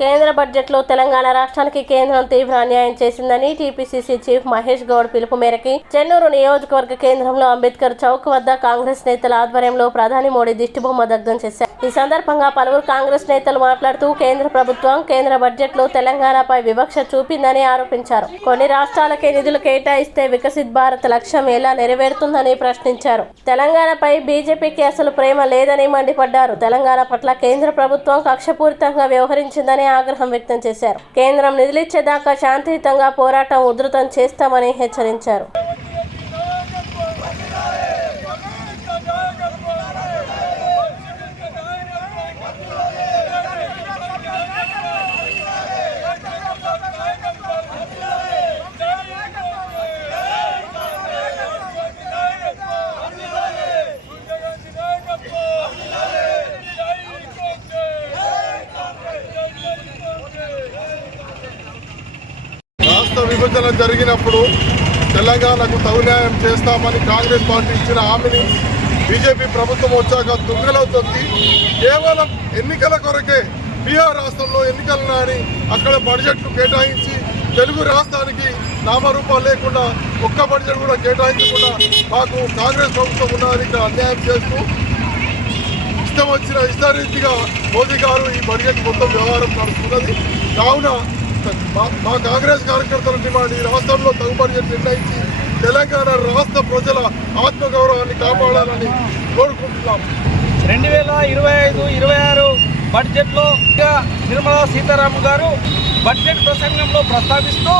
కేంద్ర బడ్జెట్లో తెలంగాణ రాష్ట్రానికి కేంద్రం తీవ్ర అన్యాయం చేసిందని టీపీసీసీ చీఫ్ మహేష్ గౌడ్ పిలుపు మేరకు చెన్నూరు నియోజకవర్గ కేంద్రంలో అంబేద్కర్ చౌక్ వద్ద కాంగ్రెస్ నేతల ఆధ్వర్యంలో ప్రధాని మోడీ దిష్టిబొమ్మ దగ్ధం చేశారు. ఈ సందర్భంగా పలువురు కాంగ్రెస్ నేతలు మాట్లాడుతూ కేంద్ర ప్రభుత్వం కేంద్ర బడ్జెట్లో తెలంగాణపై వివక్ష చూపిందని ఆరోపించారు. కొన్ని రాష్ట్రాలకే నిధులు కేటాయిస్తే వికసిత్ భారత్ లక్ష్యం ఎలా నెరవేరుతుందని ప్రశ్నించారు. తెలంగాణపై బీజేపీకి అసలు ప్రేమ లేదని మండిపడ్డారు. తెలంగాణ పట్ల కేంద్ర ప్రభుత్వం కక్షపూరితంగా వ్యవహరించిందని ఆగ్రహం వ్యక్తం చేశారు. కేంద్రం నిధులిచ్చేదాకా శాంతియుతంగా పోరాటం ఉధృతం చేస్తామని హెచ్చరించారు. విభజన జరిగినప్పుడు తెలంగాణకు తగు న్యాయం చేస్తామని కాంగ్రెస్ పార్టీ ఇచ్చిన హామీని బీజేపీ ప్రభుత్వం వచ్చాక తుంగలో తొక్కి కేవలం ఎన్నికల కొరకే బీహార్ రాష్ట్రంలో ఎన్నికలని అక్కడ బడ్జెట్లు కేటాయించి తెలుగు రాష్ట్రానికి నామరూపాలు లేకుండా ఒక్క బడ్జెట్ కూడా కేటాయించకుండా మాకు కాంగ్రెస్ ప్రభుత్వం ఉన్నదని ఇక్కడ అన్యాయం చేస్తూ ఇష్టం వచ్చిన ఇష్టారీతిగా మోదీ గారు ఈ బడ్జెట్ మొత్తం వ్యవహారం నడుస్తున్నది. కావున మా కాంగ్రెస్ కార్యకర్తల డిమాండ్ ఈ రాష్ట్రంలో తగు బడ్జెట్ నిర్ణయించి తెలంగాణ రాష్ట్ర ప్రజల ఆత్మగౌరవాన్ని కాపాడాలని కోరుకుంటున్నాం. 2025-26 బడ్జెట్లో నిర్మలా సీతారామన్ గారు బడ్జెట్ ప్రసంగంలో ప్రస్తావిస్తూ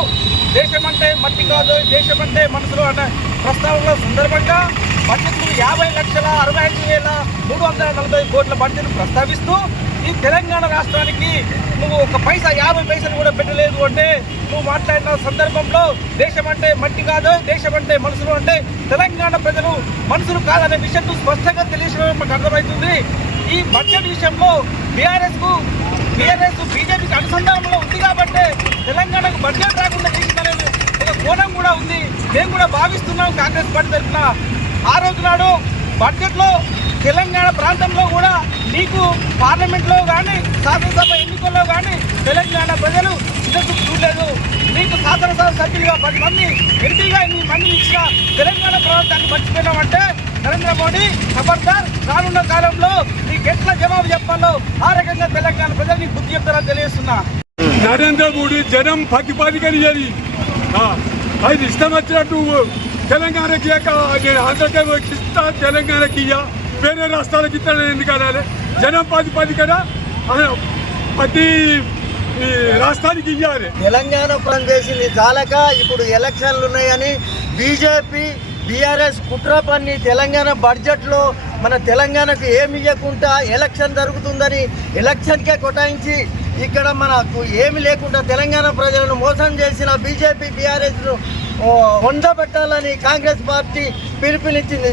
దేశమంటే మట్టి కాదు దేశమంటే మనసులు అనే ప్రస్తావనల సందర్భంగా బడ్జెట్లు 50,65,340 కోట్ల బడ్జెట్ ప్రస్తావిస్తూ ఈ తెలంగాణ రాష్ట్రానికి నువ్వు ఒక పైసా 50 పైసలు కూడా పెట్టలేదు అంటే నువ్వు మాట్లాడిన సందర్భంలో దేశమంటే మట్టి కాదు దేశమంటే మనసులు అంటే తెలంగాణ ప్రజలు మనసులు కాదనే విషయం స్పష్టంగా తెలియడం మాకు అర్థమవుతుంది. ఈ బడ్జెట్ విషయంలో బీఆర్ఎస్ బీజేపీకి అనుసంధానంలో ఉంది కాబట్టి తెలంగాణకు బడ్జెట్ రాకుండా చేసిందనేది ఒక కోణం కూడా ఉంది. మేము కూడా భావిస్తున్నాం కాంగ్రెస్ పార్టీ తరఫున. ఆ రోజు నాడు బడ్జెట్లో తెలంగాణ ప్రాంతంలో కూడా నీకు పార్లమెంట్లో కానీ శాసనసభ ఎన్నికల్లో కానీ తెలంగాణ ప్రజలు చిన్నచూపు చూడలేదు. నీకు శాసనసభ సభ్యులుగా 10 మంది ఎంపీగా 8 మంది ఇచ్చిన తెలంగాణ ప్రభుత్వాన్ని మర్చిపోయినామంటే నరేంద్ర మోడీ ఖబర్దార్ రానున్న కాలంలో నీకు ఎట్లా జవాబు చెప్పాలో ఆ రకంగా తెలంగాణ ప్రజలు నీకు బుద్ధి చెప్తారని తెలియజేస్తున్నా. నరేంద్ర మోడీ జనం ప్రతిపాదికని అది ఇష్టం వచ్చినట్టు తెలంగాణకి నేను ఆంధ్రప్రదేశ్ ఇస్తా తెలంగాణకి వేరే రాష్ట్రాలకు ఇస్తాను ఎందుకు అనాలి? జనం ప్రాతిపదికన ప్రతి రాష్ట్రానికి ఇవ్వాలి. తెలంగాణ చేసింది చాలక ఇప్పుడు ఎలక్షన్లు ఉన్నాయని బీజేపీ బీఆర్ఎస్ కుట్ర పన్ని తెలంగాణ బడ్జెట్లో మన తెలంగాణకు ఏమి ఇవ్వకుండా ఎలక్షన్ జరుగుతుందని ఎలక్షన్కే కొటాయించి ఇక్కడ మనకు ఏమి లేకుండా తెలంగాణ ప్రజలను మోసం చేసిన బీజేపీ బీఆర్ఎస్ను వండబెట్టాలని కాంగ్రెస్ పార్టీ పిలుపునిచ్చింది.